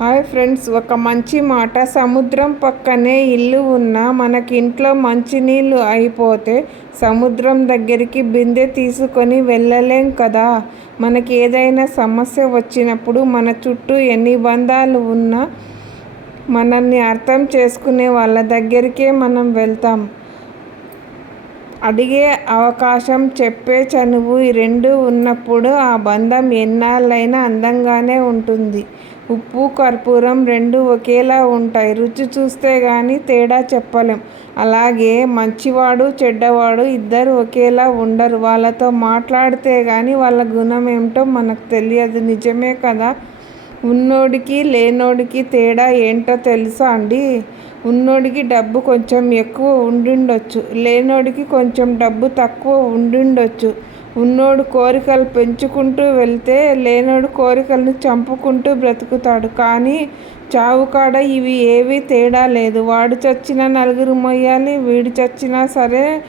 Hi friends, ఒక మంచి మాట. సముద్రం పక్కనే ఇల్లు ఉన్నా మనకి ఇంట్లో మంచినీళ్ళు అయిపోతే సముద్రం దగ్గరికి బిందె తీసుకొని వెళ్ళలేం కదా. మనకి ఏదైనా సమస్య వచ్చినప్పుడు మన చుట్టూ ఎన్ని బంధాలు ఉన్నా మనల్ని అర్థం చేసుకునే వాళ్ళ దగ్గరికే మనం వెళ్తాం. అడిగే అవకాశం, చెప్పే చనువు ఈ రెండు ఉన్నప్పుడు ఆ బంధం ఎన్నాళ్ళైనా అందంగానే ఉంటుంది. ఉప్పు, కర్పూరం రెండు ఒకేలా ఉంటాయి. రుచి చూస్తే గానీ తేడా చెప్పలేం. అలాగే మంచివాడు, చెడ్డవాడు ఇద్దరు ఒకేలా ఉండరు. వాళ్ళతో మాట్లాడితే గానీ వాళ్ళ గుణమేంటో మనకు తెలియదు. నిజమే కదా. ఉన్నోడికి లేనోడికి తేడా ఏంటో తెలుసా అండి? ఉన్నోడికి డబ్బు కొంచెం ఎక్కువ ఉండుండొచ్చు, లేనోడికి కొంచెం డబ్బు తక్కువ ఉండుండొచ్చు. ఉన్నోడు కోరికలు పెంచుకుంటూ వెళ్తే లేనోడు కోరికలను చంపుకుంటూ బ్రతుకుతాడు. కానీ చావుకాడ ఇవి ఏవీ తేడా లేదు. వాడు చచ్చినా నలుగురు మొయ్యాలి, వీడు చచ్చినా సరే